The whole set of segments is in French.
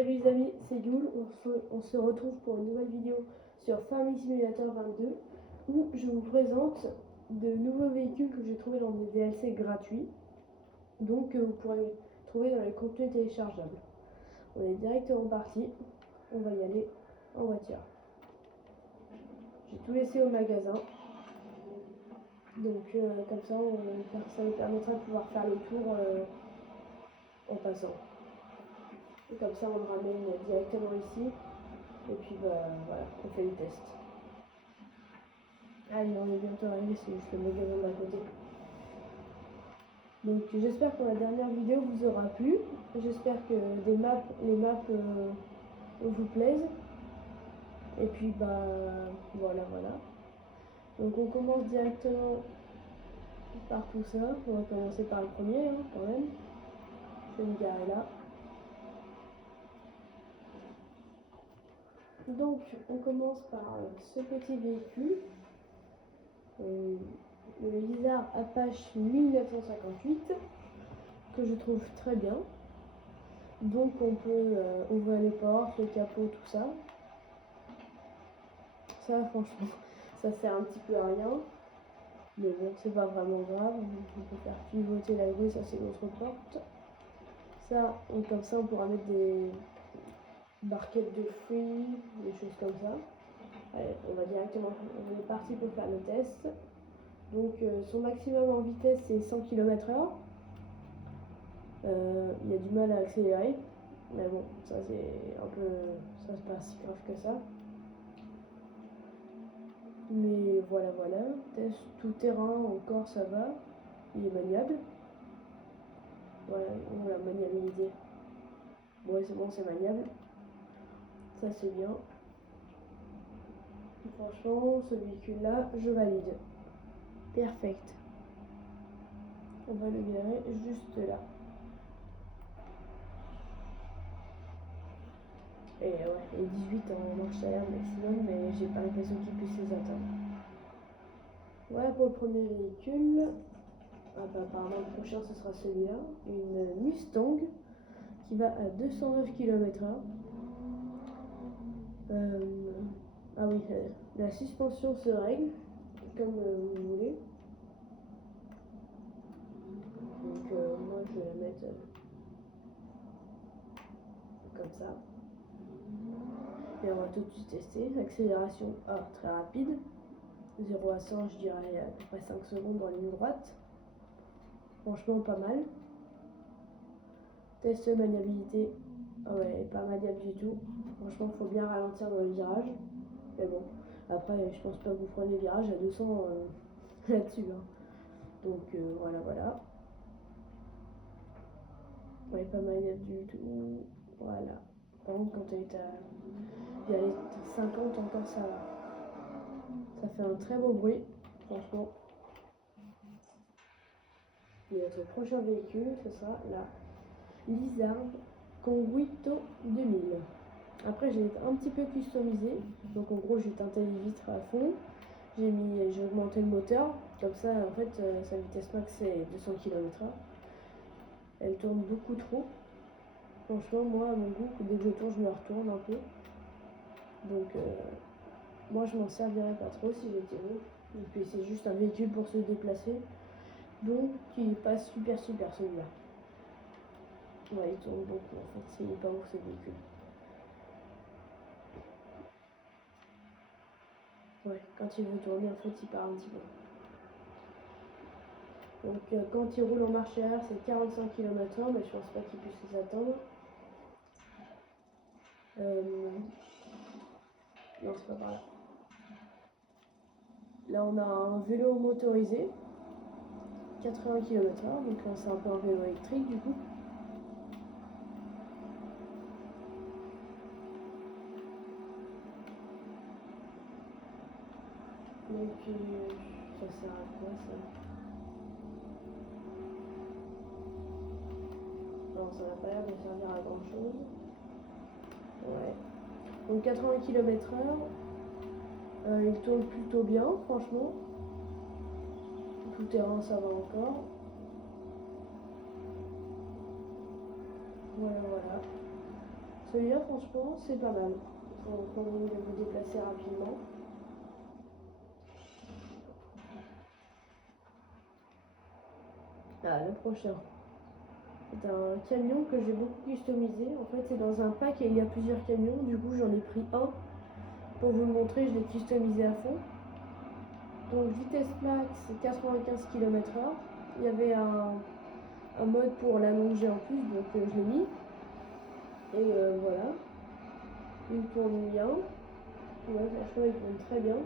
Salut les amis, c'est Youl. On se retrouve pour une nouvelle vidéo sur Farming Simulator 22 où je vous présente de nouveaux véhicules que j'ai trouvés dans des DLC gratuits, donc que vous pourrez trouver dans les contenus téléchargeables. On est directement parti, on va y aller en voiture. J'ai tout laissé au magasin, donc comme ça ça nous permettra de pouvoir faire le tour en passant. Et comme ça on le ramène directement ici. Et puis voilà, on fait le test. Allez, on est bientôt arrivé, c'est juste le magasin d'à côté. Donc j'espère que la dernière vidéo vous aura plu. J'espère que les maps vous plaisent. Et puis voilà. Donc on commence directement par tout ça. On va commencer par le premier quand même. Je vais me garer là. Donc on commence par ce petit véhicule. Le Lizard Apache 1958 que je trouve très bien. Donc on peut ouvrir les portes, le capot, tout ça. Ça franchement, ça sert un petit peu à rien. Mais bon, c'est pas vraiment grave. On peut faire pivoter la grue, ça c'est notre porte. Ça, comme ça on pourra mettre des barquettes de fruits, des choses comme ça. Allez, on est parti pour faire le test. Donc son maximum en vitesse c'est 100 km/h. Il y a du mal à accélérer, mais bon, ça c'est pas si grave que ça. Mais voilà, test tout terrain encore ça va, il est maniable. Voilà, la maniabilité. Ouais, c'est bon, c'est maniable. Ça c'est bien. Franchement, ce véhicule-là, je valide. Perfect. On va le garer juste là. Et 18 en marche arrière maximum, mais j'ai pas l'impression qu'il puisse les atteindre. Voilà pour le premier véhicule. Apparemment le prochain ce sera celui-là. Une Mustang qui va à 209 km/h. Ah oui, la suspension se règle comme vous voulez. Donc moi je vais la mettre comme ça. Et on va tout de suite tester. Accélération A très rapide. 0 à 100 je dirais à peu près 5 secondes en ligne droite. Franchement pas mal. Test maniabilité. Ah ouais, pas maniable du tout. Franchement faut bien ralentir dans le virage. Mais bon, après je pense pas que vous prenez virage à 200 là-dessus. Donc voilà. Ouais, pas maniable du tout. Voilà. Par contre quand elle est à les 50 encore ça fait un très beau bruit. Franchement. Et notre prochain véhicule, ce sera la Lizard Conguito 2000. Après, j'ai un petit peu customisé. Donc, en gros, j'ai teinté les vitres à fond. J'ai augmenté le moteur. Comme ça, en fait, sa vitesse max c'est 200 km/h. Elle tourne beaucoup trop. Franchement, moi, à mon goût, dès que je tourne, je me retourne un peu. Donc, moi, je m'en servirais pas trop si j'étais vous. Et puis, c'est juste un véhicule pour se déplacer. Donc, il n'est pas super celui-là. Ouais, il tourne beaucoup en fait, il est pas ouf ce véhicule. Ouais, quand il veut tourner en fait il part un petit peu. Donc quand il roule en marche arrière c'est 45 km/h, mais je pense pas qu'il puisse les attendre. Non, c'est pas par là. Là on a un vélo motorisé, 80 km/h, donc là c'est un peu un vélo électrique du coup. Donc ça sert à quoi ça? Non, ça n'a pas l'air de servir à grand chose. Ouais. Donc 80 km/h, il tourne plutôt bien franchement. Tout terrain ça va encore. Voilà. Celui-là, franchement, c'est pas mal. Quand vous voulez vous déplacer rapidement. Ah, le prochain. C'est un camion que j'ai beaucoup customisé. En fait, c'est dans un pack et il y a plusieurs camions. Du coup, j'en ai pris un pour vous le montrer. Je l'ai customisé à fond. Donc, vitesse max 95 km/h. Il y avait un mode pour l'allonger en plus, donc je l'ai mis. Et voilà. Il tourne bien. Ouais, franchement, il tourne très bien.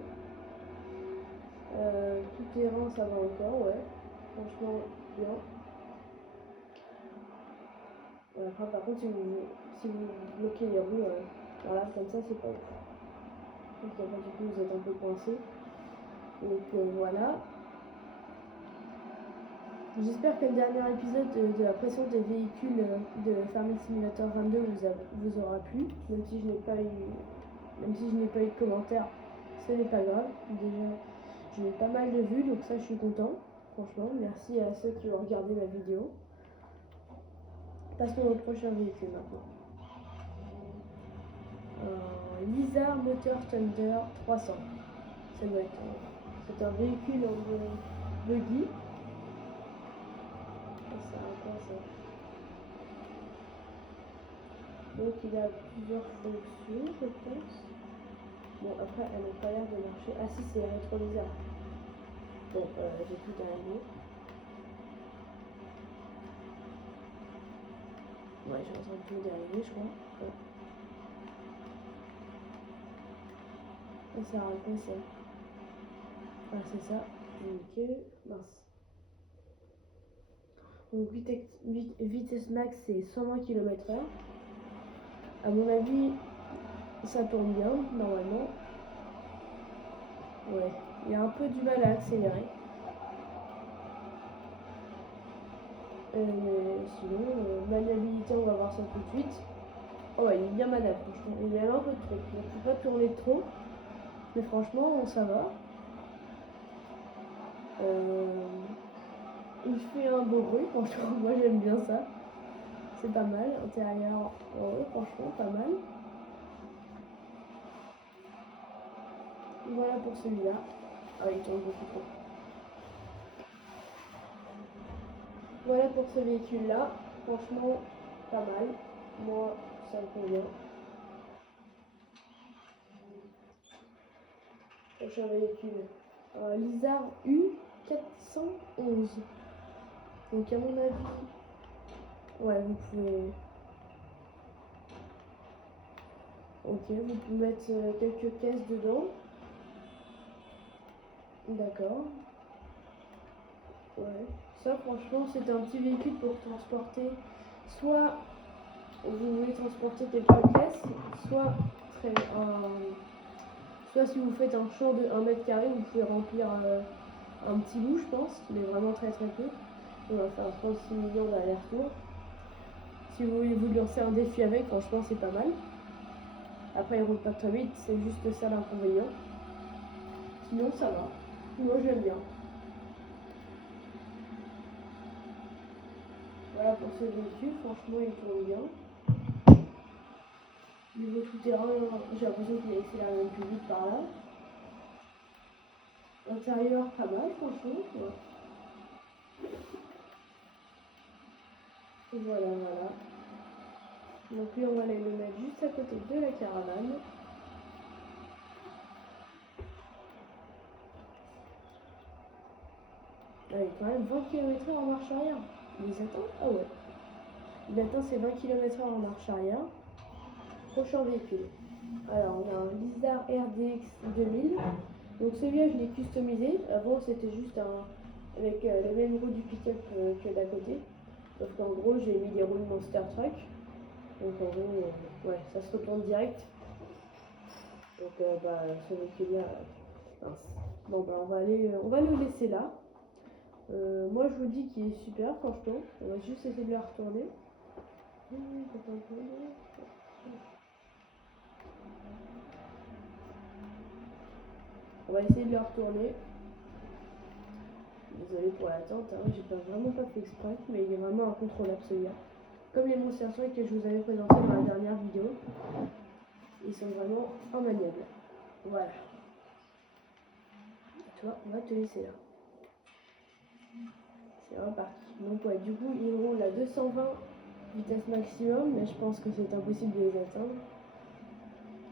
Tout terrain, ça va encore, ouais. Franchement, bien. Après, par contre, si vous bloquez les roues, voilà, comme ça, c'est pas ouf. Donc, après, du coup, vous êtes un peu coincé. Donc, voilà. J'espère que le dernier épisode de la pression des véhicules de Farming Simulator 22 vous aura plu, même si je n'ai pas eu de commentaires, ce n'est pas grave. Déjà, j'ai eu pas mal de vues, donc ça je suis content. Franchement, merci à ceux qui ont regardé ma vidéo. Passons au prochain véhicule maintenant. Un Lizard Motor Thunder 300. C'est un véhicule en buggy. C'est un quoi ça? Donc il a plusieurs fonctions, je pense. Bon, après, elle n'a pas l'air de marcher. Ah si, c'est rétroviseur. Bon, j'ai tout arrivé. Ouais, j'ai en train de tout d'arriver, je crois. Ouais. Et ça a quoi ça? Ah, c'est ça. Nickel. Mince. Donc, vitesse max, c'est 120 km/h. À mon avis, ça tourne bien, normalement. Ouais, il y a un peu du mal à accélérer. Mais sinon, maniabilité, on va voir ça tout de suite. Oh ouais, il est bien manable, franchement. Il est même un peu trop. Il ne faut pas tourner trop. Mais franchement, ça va. Il fait un beau bruit, franchement. Moi, j'aime bien ça. C'est pas mal. Intérieur, ouais, franchement, pas mal. Voilà pour celui-là. Ah, il tourne beaucoup trop. Voilà pour ce véhicule-là. Franchement, pas mal. Moi, ça me convient. Prochain véhicule. Un Lizard U411. Donc, à mon avis, ouais, vous pouvez. Ok, vous pouvez mettre quelques caisses dedans. D'accord. Ouais. Ça, franchement, c'est un petit véhicule pour transporter. Soit vous voulez transporter quelques caisses, soit soit si vous faites un champ de 1 mètre carré, vous pouvez remplir un petit bout, je pense, mais vraiment très très peu. On va faire 36 millions d'aller-retour. Si vous voulez vous lancer un défi avec, franchement, c'est pas mal. Après, il roule pas très vite, c'est juste ça l'inconvénient. Sinon, ça va. Moi, j'aime bien. Voilà pour ce véhicule, franchement, il tourne bien. Niveau tout-terrain, j'ai l'impression qu'il accélère même plus vite par là. L'intérieur, pas mal, franchement. Ouais. Voilà, voilà. Donc lui, on va aller le mettre juste à côté de la caravane. Allez, quand même 20 km/h en marche arrière. Il les atteint? Ah ouais. Il atteint ses 20 km/h en marche arrière. Prochain véhicule. Alors, on a un Lizard RDX 2000. Donc celui-là, je l'ai customisé. Avant, c'était juste avec les mêmes roues du pick-up que d'à côté. Sauf qu'en gros, j'ai mis des roues de Monster Truck. Donc en gros, ouais, ça se retourne direct. Donc ce véhicule-là, bon on va le laisser là. Moi je vous dis qu'il est super, franchement. On va juste essayer de le retourner. On va essayer de le retourner. Désolé pour l'attente, hein, j'ai vraiment pas fait exprès, mais il est vraiment incontrôlable celui-là. comme les Monster Truck que je vous avais présenté dans la dernière vidéo. Ils sont vraiment immaniables. Voilà. Toi, on va te laisser là. C'est reparti. Donc ouais, du coup, ils roulent à 220 vitesse maximum, mais je pense que c'est impossible de les atteindre.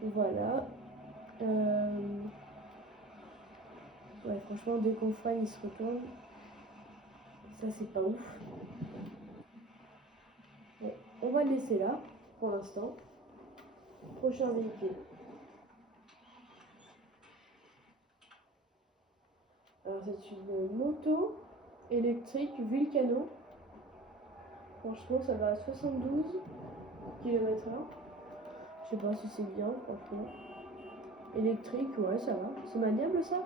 Voilà. Ouais, franchement, dès qu'on freine, ils se retournent. Ça, c'est pas ouf. Bon, on va le laisser là, pour l'instant. Prochain véhicule. Alors, c'est une moto électrique Vulcano. Franchement, ça va à 72 km/h. Je sais pas si c'est bien, franchement. Électrique, ouais, ça va. C'est maniable, ça?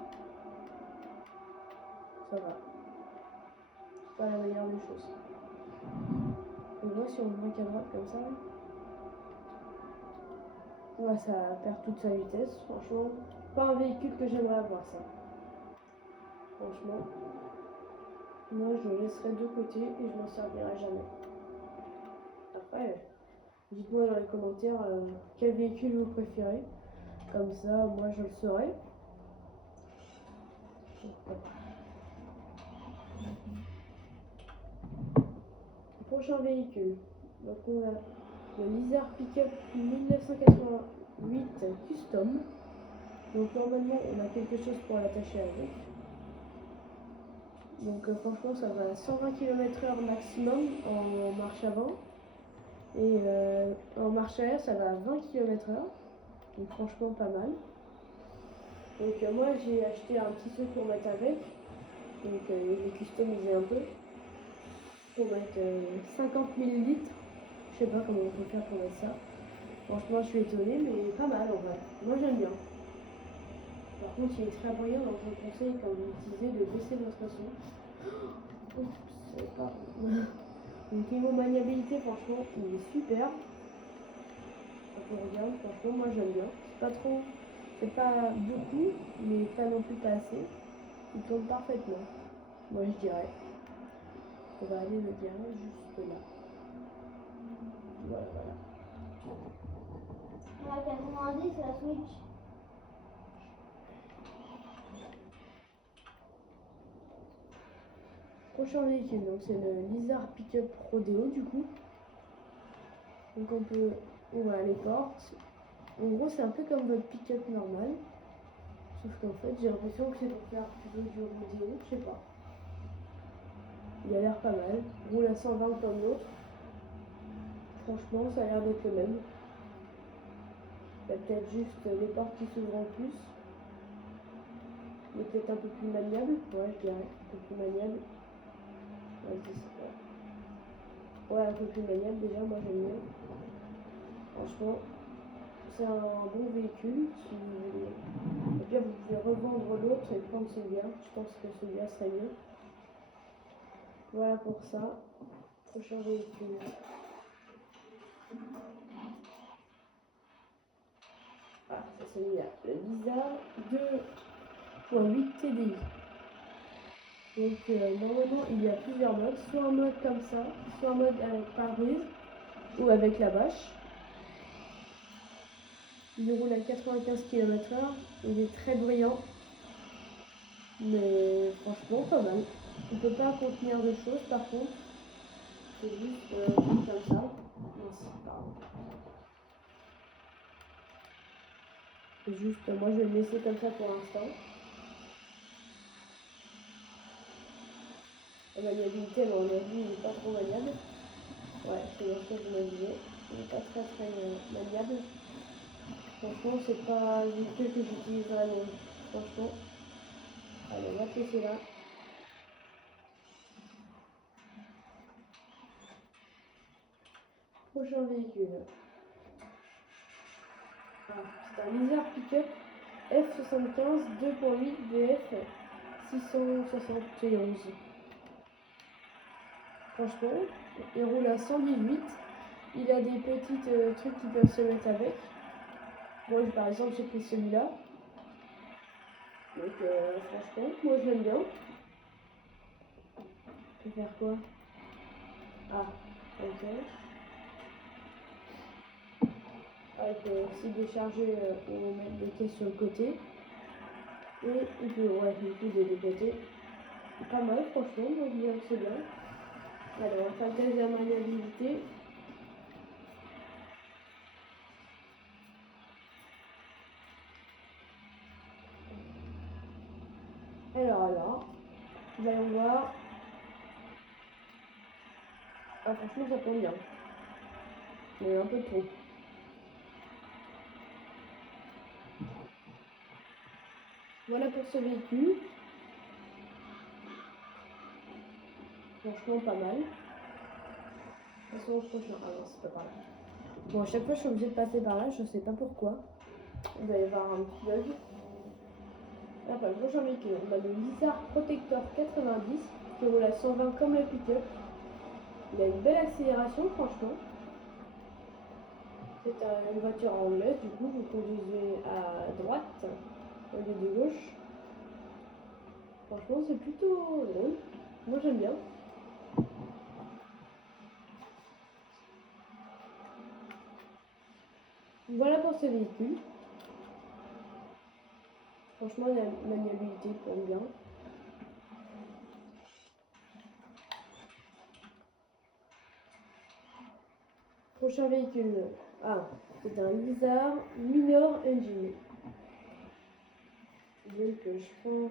Ça va. C'est pas la meilleure des choses. On voit si on braque à droite comme ça. Ouais, ça perd toute sa vitesse. Franchement, pas un véhicule que j'aimerais avoir, ça. Franchement, moi, je le laisserai de côté et je m'en servirai jamais. Après, dites-moi dans les commentaires quel véhicule vous préférez. Comme ça, moi, je le saurai. Prochain véhicule. Donc, on a le Lizard Pickup 1988 Custom. Donc, normalement, on a quelque chose pour l'attacher avec. Donc, franchement, ça va à 120 km/h maximum en marche avant. Et en marche arrière, ça va à 20 km/h. Donc, franchement, pas mal. Donc, moi, j'ai acheté un petit truc pour mettre avec. Donc, il est customisé un peu. Pour mettre 50 ml. Je sais pas comment on peut faire pour mettre ça. Franchement, je suis étonnée, mais pas mal en vrai. Moi, j'aime bien. Par contre, il est très bruyant, donc je vous conseille, comme vous utilisez, de baisser votre son. Oups, c'est pas. Donc, niveau maniabilité, franchement, il est super. Quand on regarde, franchement, moi j'aime bien. C'est pas trop. C'est pas beaucoup, mais pas non plus pas assez. Il tourne parfaitement. Moi, je dirais. On va aller le garer juste là. Voilà, voilà. La 90, c'est la Switch. Prochain véhicule, donc c'est le Lizard Pickup Rodeo du coup. Donc on voit les portes. En gros, c'est un peu comme votre pick-up normal. Sauf qu'en fait, j'ai l'impression que c'est pour faire plutôt du rodéo, je sais pas. Il a l'air pas mal. Roule à 120 comme l'autre. Franchement, ça a l'air d'être le même. Il y a peut-être juste les portes qui s'ouvrent en plus. Il est peut-être un peu plus maniable. Ouais, je dirais. Un peu plus maniable. Ouais, un peu plus maniable déjà, moi j'aime bien. Franchement, c'est un bon véhicule. Si vous voulez. Et bien, vous pouvez revendre l'autre et prendre celui-là. Je pense que celui-là serait mieux. Voilà pour ça. Prochain véhicule. Ah, c'est celui-là. Le Lizard 2.8 TDI. Donc, normalement, il y a plusieurs modes. Soit un mode comme ça, soit un mode avec pare-brise ou avec la bâche. Il roule à 95 km/h. Il est très bruyant. Mais franchement, pas mal. On ne peut pas contenir de choses par contre. C'est juste comme ça. Non, c'est pas. C'est juste, moi je vais le laisser comme ça pour l'instant. La maniabilité, à mon avis, il n'est pas trop maniable. Ouais, c'est bien ce que je me disais. Il n'est pas très maniable. Franchement, c'est pas un véhicule que j'utiliserai non. Franchement. Allez, on va te laisser là. Prochain véhicule. Ah, c'est un Lizard Pickup F75 2.8 BF 671. Franchement, il roule à 118. Il a des petits trucs qui peuvent se mettre avec. Moi, par exemple, j'ai pris celui-là. Donc, franchement, moi, je l'aime bien. Je vais faire quoi? Ah, ok. avec aussi décharger ou mettre des caisses sur le côté. Et il peut, ouais, des deux côtés. Pas mal, franchement, moi je dirais que c'est bien. Alors, on va faire le test de la maniabilité. Alors, voyons voir. Ah, franchement, ça prend bien. Mais un peu trop. Voilà pour ce véhicule. Franchement, pas mal. Passons au prochain. Ah non, c'est pas par là. Bon, à chaque fois, je suis obligée de passer par là. Je sais pas pourquoi. Vous allez voir un petit bug. Après, le prochain véhicule, on a le Lizard Protector 90 qui roule à 120 comme le pick-up. Il a une belle accélération, franchement. C'est une voiture anglaise, du coup, vous conduisez à droite au lieu de gauche. Franchement, c'est plutôt drôle. Moi, j'aime bien. Voilà pour ce véhicule. Franchement, la maniabilité tombe bien. Prochain véhicule. Ah, c'est un Lizard Minor Engine. Donc, je prends.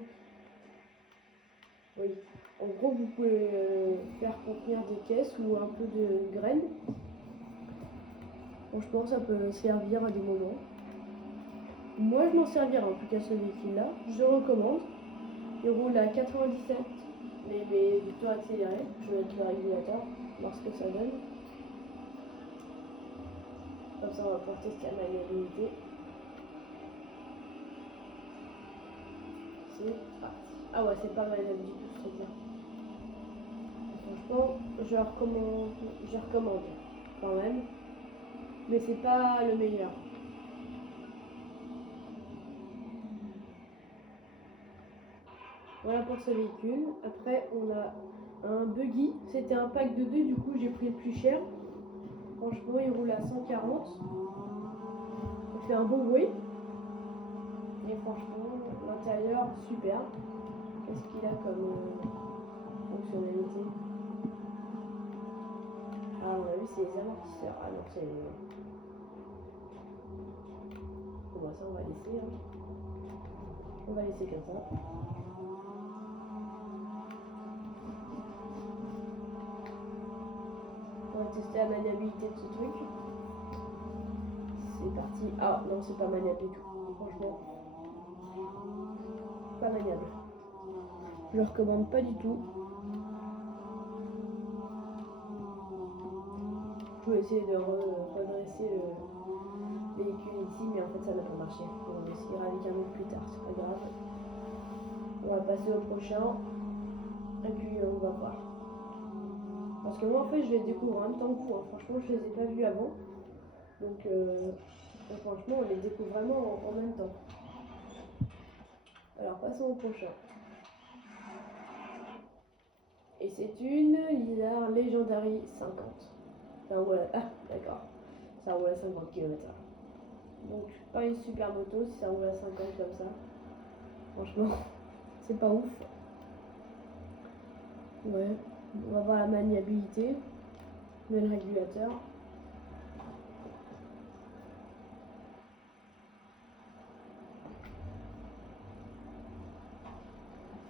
Oui. En gros, vous pouvez faire contenir des caisses ou un peu de graines. Franchement, ça peut servir à des moments. Moi, je m'en servirai en tout cas ce véhicule-là. Je recommande. Il roule à 97, mais plutôt accéléré. Je vais mettre le régulateur, voir ce que ça donne. Comme ça, on va pouvoir tester la maniabilité. C'est parti. Ah ouais, c'est pas maniable du tout ce truc-là. Franchement, je recommande quand même. Mais c'est pas le meilleur. Voilà pour ce véhicule. Après, on a un buggy. C'était un pack de 2, du coup, j'ai pris le plus cher. Franchement, il roule à 140. Il fait un bon bruit. Et franchement, l'intérieur, super. Qu'est-ce qu'il a comme fonctionnalité? Ah, on a vu, c'est les amortisseurs. Ah non, c'est... Bon, ça, on va laisser. Hein. On va laisser comme ça. On va tester la maniabilité de ce truc. C'est parti. Ah non, c'est pas maniable du tout. Franchement, pas maniable. Je le recommande pas du tout. Je vais essayer de redresser le véhicule ici, mais en fait ça n'a pas marché. On essayera avec un autre plus tard, c'est pas grave. On va passer au prochain. Et puis on va voir. Parce que moi en fait je les découvre en même temps que vous. Hein. Franchement je les ai pas vus avant. Donc franchement on les découvre vraiment en même temps. Alors passons au prochain. Et c'est une Lizard Legendary 50. Ça roule à... Ah d'accord. Ça roule à 50 km/h. Donc pas une super moto si ça roule à 50 comme ça. Franchement, c'est pas ouf. Ouais, on va voir la maniabilité. Mais le régulateur.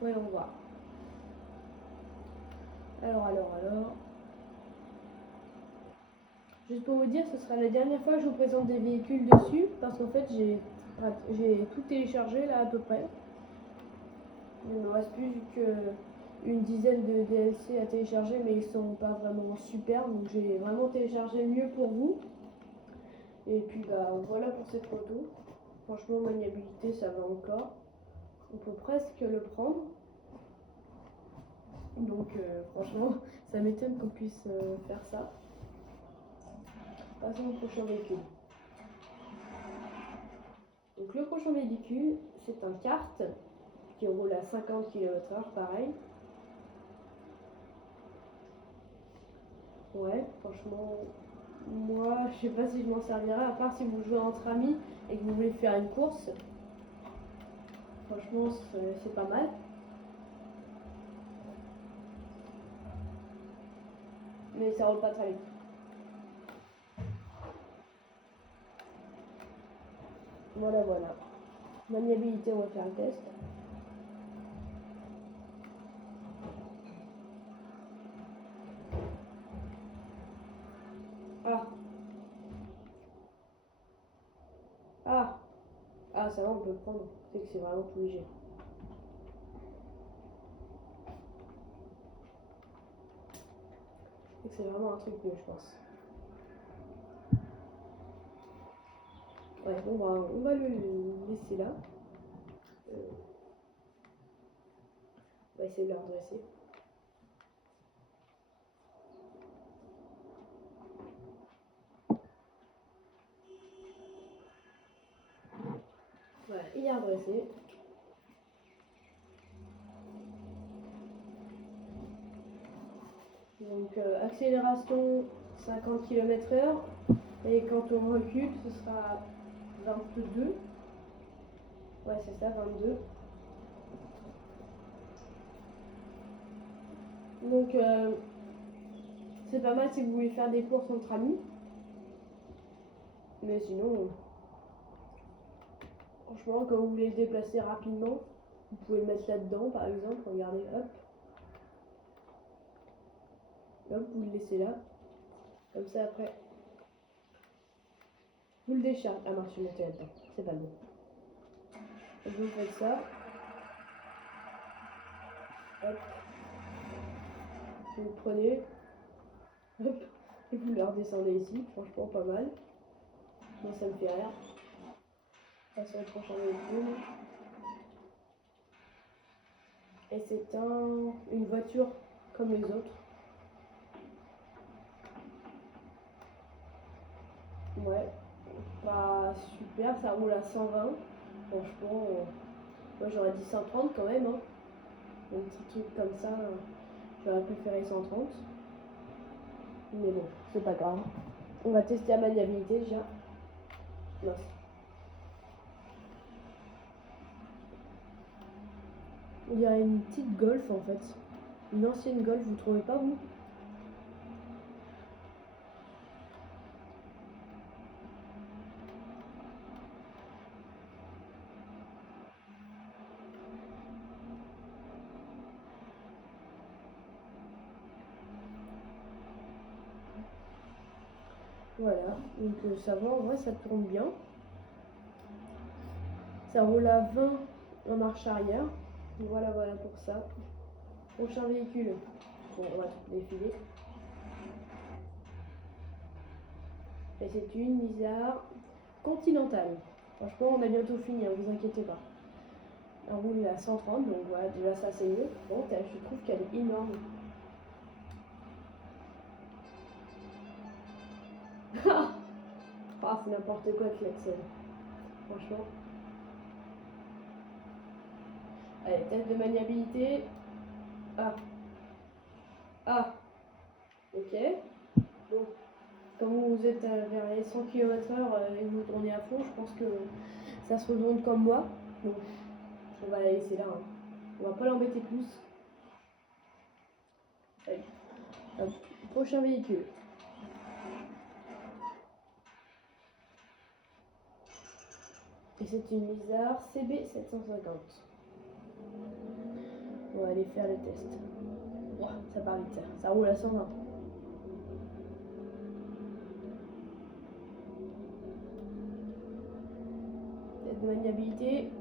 Ouais, on voit. Alors. Juste pour vous dire, ce sera la dernière fois que je vous présente des véhicules dessus. Parce qu'en fait, j'ai tout téléchargé là à peu près. Il ne me reste plus qu'une dizaine de DLC à télécharger, mais ils sont pas vraiment super. Donc j'ai vraiment téléchargé le mieux pour vous. Et puis bah voilà pour cette photo. Franchement, maniabilité, ça va encore. On peut presque le prendre. Donc franchement, ça m'étonne qu'on puisse faire ça. Passons au prochain véhicule. Donc le prochain véhicule, c'est un kart qui roule à 50 km/h, pareil. Ouais, franchement, Moi, je sais pas si je m'en servirai, à part si vous jouez entre amis et que vous voulez faire une course. Franchement, c'est pas mal. Mais ça roule pas très vite. Voilà, voilà. Maniabilité, on va faire le test. Ah. Ah. Ah, ça va, on peut le prendre. C'est que c'est vraiment tout léger. C'est que c'est vraiment un truc mieux, je pense. Ouais, on va le laisser là. On va essayer de le redresser. Voilà, il est redressé. Donc accélération 50 km/h et quand on recule ce sera 22. Ouais, c'est ça, 22. Donc c'est pas mal si vous voulez faire des courses entre amis. Mais sinon, franchement, quand vous voulez le déplacer rapidement, vous pouvez le mettre là-dedans par exemple. Regardez, hop. Hop, vous le laissez là. Comme ça après, vous le déchargez. Ah mince, je suis montée là-dedans. C'est pas bon. Donc vous faites ça. Hop. Vous le prenez. Hop. Et vous le redescendez ici. Franchement, pas mal. Moi, ça me fait rire. Passons au prochain véhicule. Et c'est une voiture comme les autres. Ouais, pas super, ça roule à 120. Franchement, moi j'aurais dit 130 quand même. Hein. Un petit truc comme ça, j'aurais préféré 130. Mais bon, c'est pas grave. On va tester la maniabilité déjà. Mince. Il y a une petite Golf en fait. Une ancienne Golf, vous trouvez pas vous? Voilà, donc ça va, en vrai ça tourne bien. Ça roule à 20 en marche arrière. Voilà, voilà pour ça. Prochain véhicule. Bon, on va tout défiler. Et c'est une Isard Continentale. Franchement, on a bientôt fini, hein, vous inquiétez pas. Elle roule à 130, donc voilà, déjà ça c'est mieux. Bon, je trouve qu'elle est énorme. Ah, c'est n'importe quoi avec l'axel. Franchement. Allez, test de maniabilité. Ah. Ah. Ok. Donc, quand vous êtes vers les 100 km/h et que vous tournez à fond, je pense que ça se retourne comme moi. Donc, on va la laisser là. Hein. On va pas l'embêter plus. Allez. Hop. Prochain véhicule. Et c'est une Isard CB750. On va aller faire le test. Ouah, ça part vite, ça roule à 120. Test de maniabilité.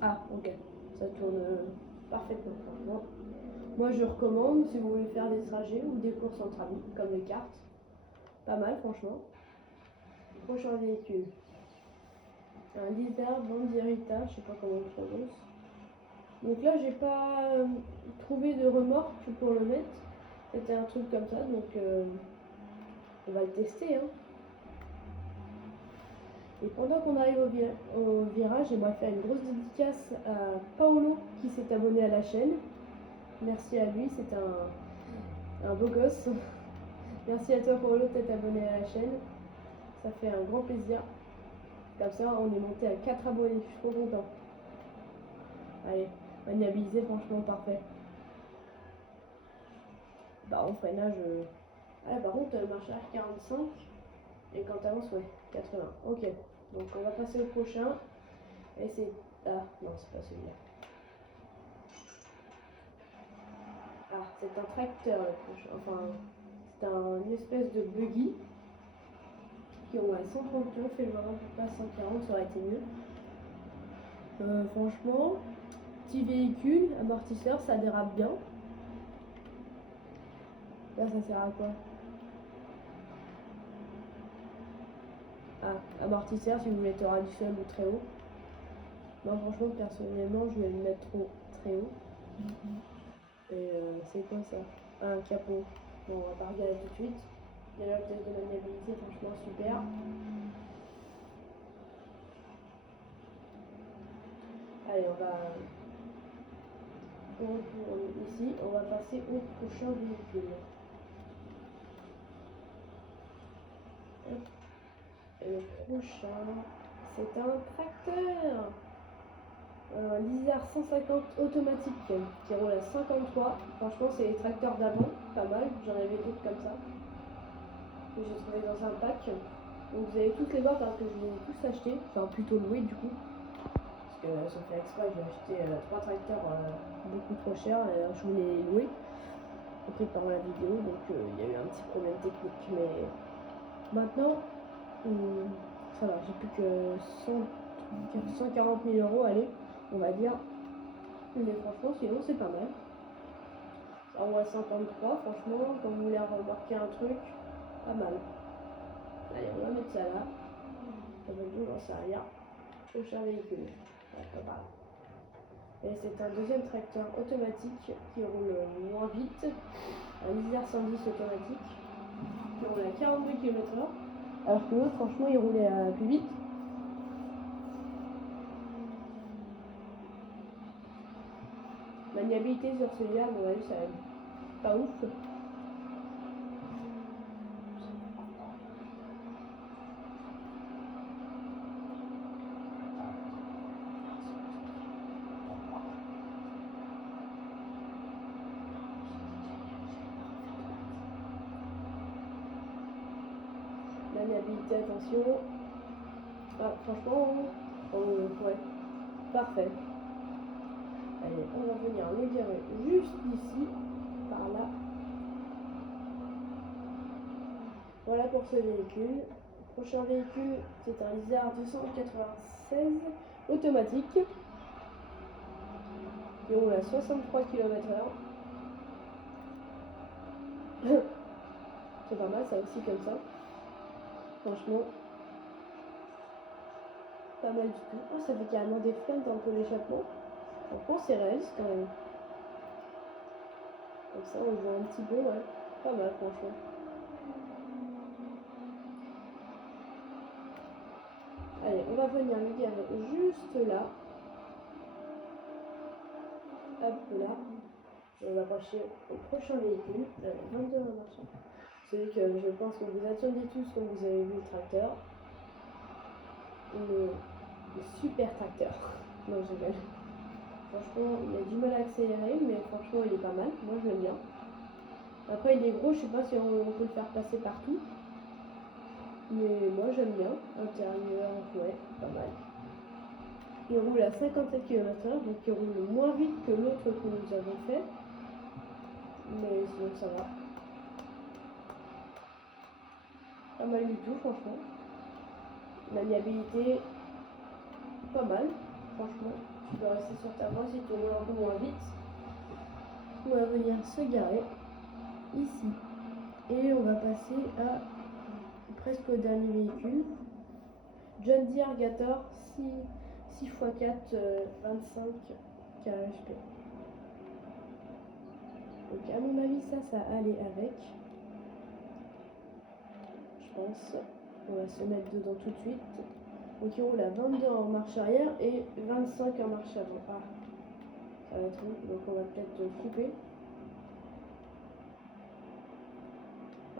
Ah, ok. Ça tourne parfaitement, franchement. Moi, je recommande si vous voulez faire des trajets ou des courses entre amis, comme les cartes. Pas mal, franchement. Prochain véhicule. Un Isard Bandirita, je sais pas comment on prononce. Donc là, j'ai pas trouvé de remorque pour le mettre. C'était un truc comme ça, donc on va le tester. Hein. Et pendant qu'on arrive au virage, j'aimerais faire une grosse dédicace à Paolo qui s'est abonné à la chaîne. Merci à lui, c'est un beau gosse. Merci à toi pour l'autre d'être abonné à la chaîne. Ça fait un grand plaisir. Comme ça, on est monté à 4 abonnés. Je suis trop content. Allez, maniabilisé, franchement parfait. Bah, en freinage. Ah, par contre, marche à 45. Et quand t'avances, ouais, 80. Ok. Donc, on va passer au prochain. Et c'est. Ah, non, c'est pas celui-là. Ah, c'est un tracteur le prochain. Enfin, c'est une espèce de buggy qui ont à 130 kg, fait le voir pas 140, ça aurait été mieux. Franchement, petit véhicule, amortisseur, ça dérape bien. Là, ça sert à quoi? Ah, amortisseur si vous voulez être du sol ou très haut. Moi, franchement, personnellement, je vais le mettre très haut. Et c'est quoi ça? Ah, un capot. Bon, on va pas regarder tout de suite. Déjà, le test de maniabilité, franchement, super. Allez, on retourne ici. On va passer au prochain véhicule. Et le prochain, c'est un tracteur. L'Isar 150 automatique qui roule à 53. Franchement, c'est les tracteurs d'avant, pas mal. J'en avais d'autres comme ça que j'ai trouvé dans un pack. Donc vous allez tous les voir parce que je les ai tous achetés, enfin plutôt loués du coup. Parce que ça fait exprès, j'ai acheté 3 tracteurs beaucoup trop chers et je voulais les louer en préparant la vidéo. Donc il y a eu un petit problème technique. Mais maintenant, ça va, j'ai plus que 140 000 euros, allez, on va dire. Mais franchement, sinon, c'est pas mal. Ça roule à 53, franchement, quand vous voulez remarquer un truc, pas mal. Allez, on va mettre ça là. Ça va être dans ça arrière. Prochain véhicule. Ouais, pas mal. Et c'est un deuxième tracteur automatique qui roule moins vite. Un Isar 110 automatique qui roule à 42 km/h. Alors que l'autre, franchement, il roulait plus vite. Maniabilité sur celui-là, bon, ouais, ça pas ouf. Maniabilité, attention. Ah, franchement, ouais, parfait. Allez, on va venir le garer juste ici, par là. Voilà pour ce véhicule. Prochain véhicule, c'est un Isar 296 automatique qui roule à 63 km/h. C'est pas mal ça aussi comme ça. Franchement, pas mal du tout. Oh, ça fait carrément des flammes dans le l'échappement. Franchement, c'est réaliste quand même. Comme ça, on voit un petit peu, ouais. Pas mal, franchement. Allez, on va venir le garer juste là. Hop là. On va passer au prochain véhicule. 22 à marcher. Celui que je pense que vous attendiez tous quand vous avez vu le tracteur. Le super tracteur. Non, je rigole. Franchement, il a du mal à accélérer, mais franchement, il est pas mal. Moi, je l'aime bien. Après, il est gros, je sais pas si on peut le faire passer partout. Mais moi, j'aime bien. Intérieur, ouais, pas mal. Il roule à 57 km/h, donc il roule moins vite que l'autre que nous avons fait. Mais sinon, ça va. Pas mal du tout, franchement. Maniabilité, pas mal, franchement. Tu peux rester sur ta voie si tu roules un peu moins vite. On va venir se garer ici. Et on va passer à presque au dernier véhicule. John Deere Gator 6x4 25 kHP. Donc à mon avis ça allait avec. Je pense. On va se mettre dedans tout de suite. Donc il roule à 22 en marche arrière et 25 en marche avant. Ah, ça va être long, donc on va peut-être couper.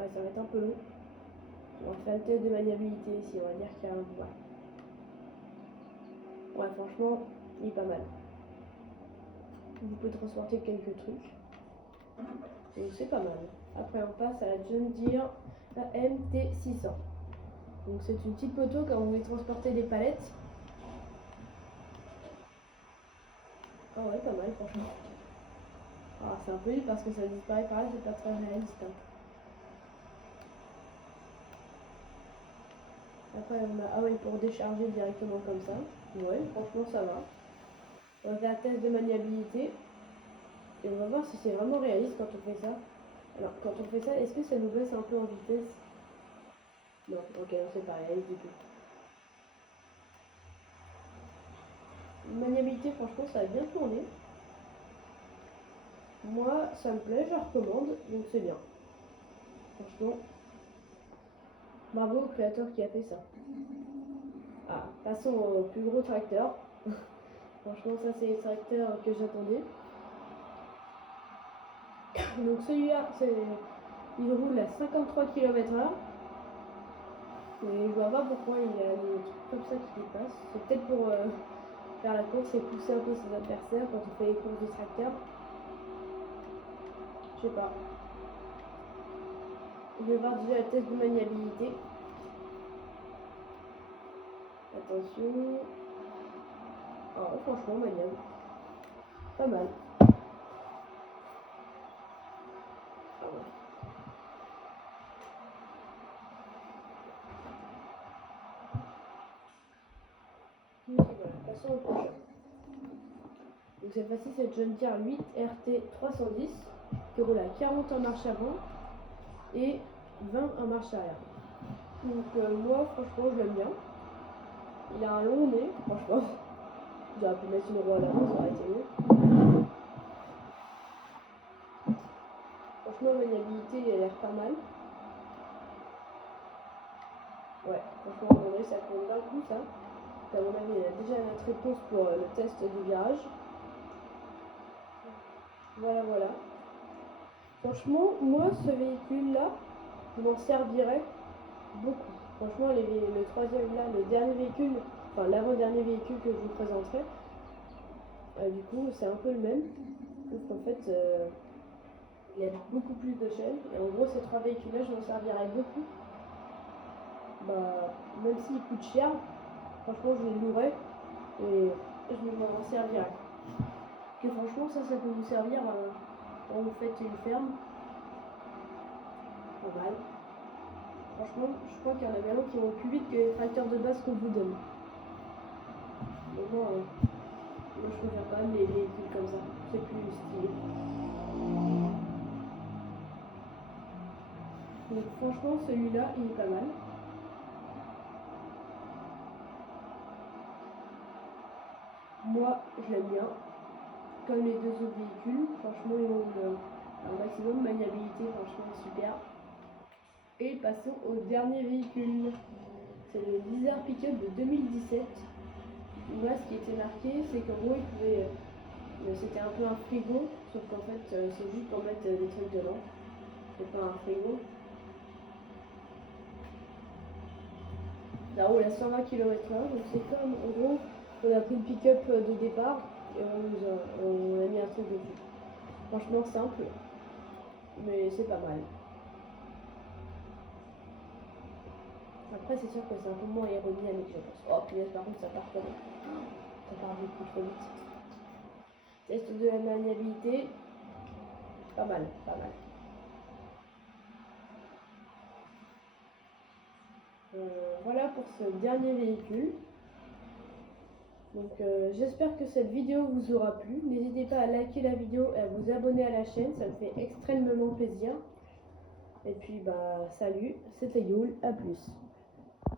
Ouais, ça va être un peu long. On fait un test de maniabilité ici, on va dire qu'il y a un... Ouais, franchement, il est pas mal. Vous pouvez transporter quelques trucs. Donc c'est pas mal. Après on passe à la John Deere AMT600. Donc c'est une petite moto quand vous voulez transporter des palettes. Ah ouais, pas mal franchement. Ah, c'est un peu nul parce que ça disparaît par là, c'est pas très réaliste. Hein. Après on a, ah ouais, pour décharger directement comme ça. Ouais, franchement ça va. On va faire un test de maniabilité. Et on va voir si c'est vraiment réaliste quand on fait ça. Alors quand on fait ça, est-ce que ça nous baisse un peu en vitesse? Non, ok, non, c'est pas réaliste du tout. Maniabilité, franchement, ça a bien tourné. Moi, ça me plaît, je la recommande, donc c'est bien. Franchement, bravo au créateur qui a fait ça. Ah, passons au plus gros tracteur. Franchement, ça c'est le tracteur que j'attendais. Donc celui-là, il roule à 53 km/h. Et je vois pas pourquoi il y a des trucs comme ça qui dépassent. C'est peut-être pour faire la course et pousser un peu ses adversaires quand on fait les courses de tracteur. Je sais pas. Je vais voir déjà le test de maniabilité. Attention. Ah ouais, franchement, maniable. Pas mal. Ah ouais. Donc voilà, passons au prochain. Donc cette fois-ci, c'est John Deere 8 RT 310 qui roule à 40 en marche avant et 20 en marche arrière. Donc moi, franchement, je l'aime bien. Il a un long nez, franchement. J'aurais pu mettre une roue à l'avant, ça aurait été mieux. Franchement, maniabilité, il a l'air pas mal. Ouais, franchement, en vrai, ça compte d'un coup, ça. À mon avis, il a déjà notre réponse pour le test du virage. Voilà, voilà. Franchement, moi, ce véhicule-là, je m'en servirais beaucoup. Franchement, le troisième là, le dernier véhicule, enfin l'avant-dernier véhicule que je vous présenterai, du coup, c'est un peu le même. Sauf qu'en fait, il y a beaucoup plus de chaînes. Et en gros, ces trois véhicules-là, je m'en servirais beaucoup. Bah, même s'ils coûtent cher, franchement, je les louerais et je m'en servirais. Que franchement, ça peut vous servir quand vous faites une ferme. Pas mal. Franchement, je crois qu'il y en a maintenant qui vont plus vite que les tracteurs de base qu'on vous donne. Mais moi, je préfère quand même les véhicules comme ça. C'est plus stylé. Donc franchement, celui-là, il est pas mal. Moi, je l'aime bien. Comme les deux autres véhicules. Franchement, ils ont un maximum de maniabilité. Franchement, super. Et passons au dernier véhicule. C'est le Lizard Pickup de 2017. Moi, ce qui était marqué, c'est qu'en gros, il pouvait... c'était un peu un frigo, sauf qu'en fait, c'est juste pour mettre des trucs dedans. C'est pas un frigo. Ça roule à 120 km/h, donc c'est comme, en gros, on a pris le pick-up de départ et on a mis un truc dessus. Franchement simple, mais c'est pas mal. Après, c'est sûr que c'est un peu moins aérodynamique, je pense. Oh, punaise, par contre, ça part pas vite. Ça part beaucoup trop vite. Test de la maniabilité. Pas mal, pas mal. Voilà pour ce dernier véhicule. Donc j'espère que cette vidéo vous aura plu. N'hésitez pas à liker la vidéo et à vous abonner à la chaîne, ça me fait extrêmement plaisir. Et puis bah salut, c'était Youl, à plus.